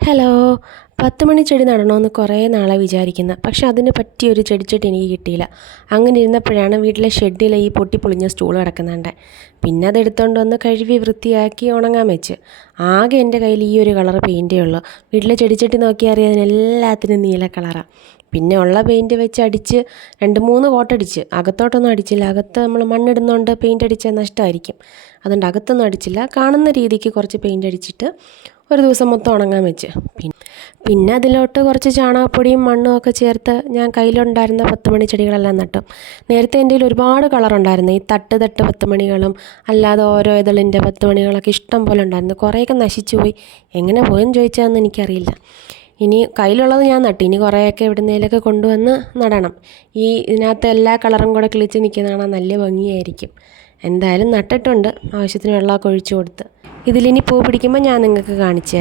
Hello. 10 മണി ചെടി നടണമെന്ന് കുറേ നാളെ വിചാരിക്കുന്നു. പക്ഷെ അതിന് പറ്റിയൊരു ചെടിച്ചട്ടി എനിക്ക് കിട്ടിയില്ല. അങ്ങനെ ഇരുന്നപ്പോഴാണ് വീട്ടിലെ ഷെഡിലെ ഈ പൊട്ടിപ്പൊളിഞ്ഞ സ്റ്റൂൾ കിടക്കുന്നുണ്ട്. പിന്നെ അതെടുത്തുകൊണ്ട് വന്ന് കഴുകി വൃത്തിയാക്കി ഉണങ്ങാൻ വെച്ച്. ആകെ എൻ്റെ കയ്യിൽ ഈ ഒരു കളർ പെയിൻറ്റേ ഉള്ളൂ. വീട്ടിലെ ചെടിച്ചട്ടി നോക്കിയാൽ അറിയാം, അതിനെല്ലാത്തിനും നീല കളറാണ്. പിന്നെ ഉള്ള പെയിൻറ്റ് വെച്ച് അടിച്ച് 2-3 കോട്ടടിച്ച്. അകത്തോട്ടൊന്നും അടിച്ചില്ല. അകത്ത് നമ്മൾ മണ്ണിടുന്നതുകൊണ്ട് പെയിൻറ്റ് അടിച്ചാൽ നഷ്ടമായിരിക്കും. അതുകൊണ്ട് അകത്തൊന്നും അടിച്ചില്ല. കാണുന്ന രീതിക്ക് കുറച്ച് പെയിൻറ്റ് അടിച്ചിട്ട് ഒരു ദിവസം മൊത്തം ഉണങ്ങാൻ വെച്ച്. പിന്നെ അതിലോട്ട് കുറച്ച് ചാണകപ്പൊടിയും മണ്ണും ഒക്കെ ചേർത്ത് ഞാൻ കയ്യിലുണ്ടായിരുന്ന 10 മണി ചെടികളെല്ലാം നട്ടു. നേരത്തെ എൻ്റെ കയ്യിൽ ഒരുപാട് കളറുണ്ടായിരുന്നു. ഈ തട്ട് 10 മണികളും അല്ലാതെ ഓരോ ഇതളിൻ്റെ 10 മണികളൊക്കെ ഇഷ്ടം പോലെ ഉണ്ടായിരുന്നു. കുറേയൊക്കെ നശിച്ചു പോയി. എങ്ങനെ പോയെന്ന് ചോദിച്ചാൽ എനിക്കറിയില്ല. ഇനി കയ്യിലുള്ളത് ഞാൻ നട്ടു. ഇനി കുറേയൊക്കെ എവിടുന്നേലൊക്കെ കൊണ്ടുവന്ന് നടണം. ഇതിനകത്ത് എല്ലാ കളറും കൂടെ കിളിച്ച് നിൽക്കുന്ന കാണാൻ നല്ല ഭംഗിയായിരിക്കും. എന്തായാലും നട്ടിട്ടുണ്ട്. ആവശ്യത്തിന് വെള്ളമൊക്കെ ഒഴിച്ചു കൊടുത്ത്. ഇതിലിനി പൂ പിടിക്കുമ്പോൾ ഞാൻ നിങ്ങൾക്ക് കാണിച്ചു തരാം.